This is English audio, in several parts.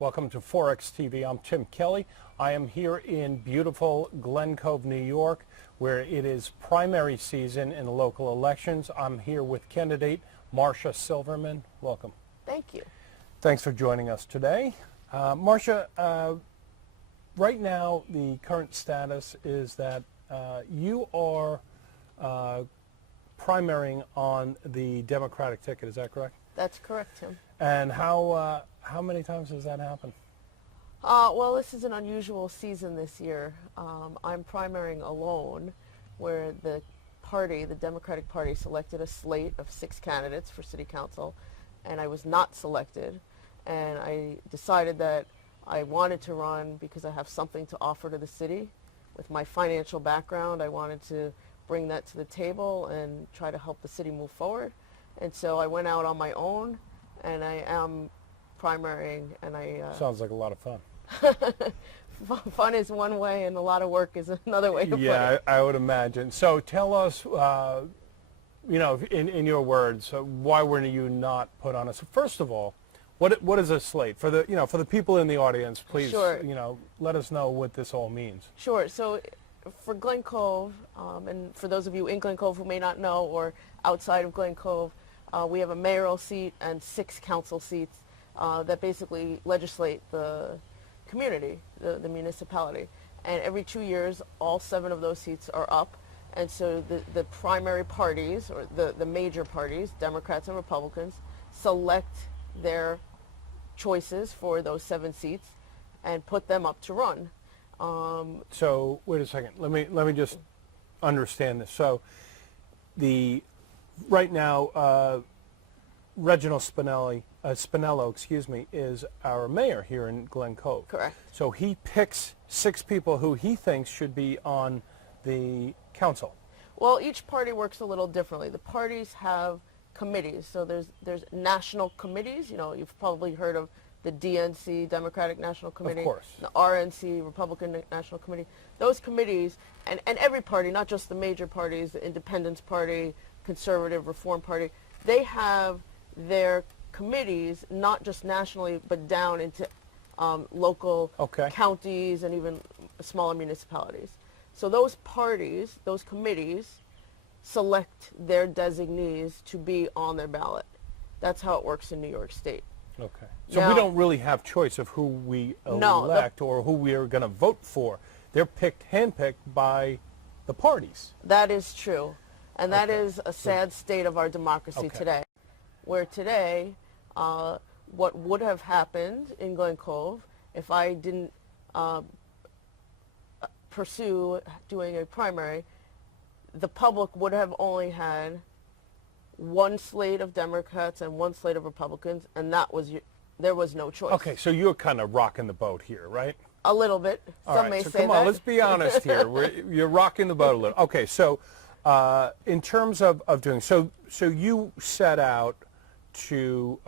Welcome to ForexTV. I'm Tim Kelly. I am here in beautiful Glen Cove, New York, where it is primary season in the local elections. I'm here with candidate Marsha Silverman. Welcome. Thank you. Thanks for joining us today. Marsha, right now the current status is that you are primarying on the Democratic ticket. Is that correct? That's correct, Tim. And how many times has that happened? Well, this is an unusual season this year. I'm primarying alone, where the Democratic Party, selected a slate of 6 candidates for City Council, and I was not selected. And I decided that I wanted to run because I have something to offer to the city. With my financial background, I wanted to bring that to the table and try to help the city move forward. And so I went out on my own, and I am primarying, and I... Sounds like a lot of fun. Fun is one way, and a lot of work is another way to put it. Yeah, I would imagine. So tell us, in your words, why were you not put on us? First of all, what is a slate for the people in the audience? Please, sure. Let us know what this all means. Sure. So, for Glen Cove, and for those of you in Glen Cove who may not know, or outside of Glen Cove, we have a mayoral seat and 6 council seats that basically legislate the community, the municipality. And every 2 years, all 7 of those seats are up. And so the primary parties, or the major parties, Democrats and Republicans, select their choices for those 7 seats and put them up to run. So wait a second. Let me just understand this. So right now, Reginald Spinello, is our mayor here in Glen Cove. Correct. So he picks 6 people who he thinks should be on the council. Well, each party works a little differently. The parties have committees. So there's national committees. You've probably heard of the DNC, Democratic National Committee. Of course. The RNC, Republican National Committee. Those committees, and every party, not just the major parties, the Independence Party, Conservative, Reform Party, they have their committees, not just nationally, but down into local counties and even smaller municipalities. So those parties, those committees, select their designees to be on their ballot. That's how it works in New York State. Okay. So now, we don't really have choice of who we elect or who we are going to vote for. They're handpicked by the parties. That is true. And that is a sad state of our democracy today. Where today, what would have happened in Glen Cove if I didn't pursue doing a primary, the public would have only had 1 slate of Democrats and 1 slate of Republicans, and there was no choice. Okay, so you're kind of rocking the boat here, right? A little bit. Some may say that. Come on, let's be honest here. You're rocking the boat a little. Okay, so in terms of doing so you set out to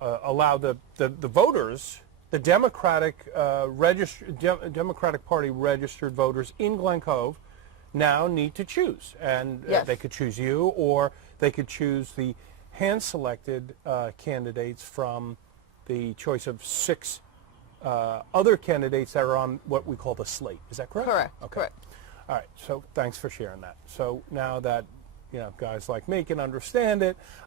allow the voters, the Democratic Democratic Party registered voters in Glen Cove now need to choose, and they could choose you, or they could choose the hand-selected candidates from the choice of 6 other candidates that are on what we call the slate. Is that correct? Correct. Okay. Correct. All right. So thanks for sharing that. So now that guys like me can understand it,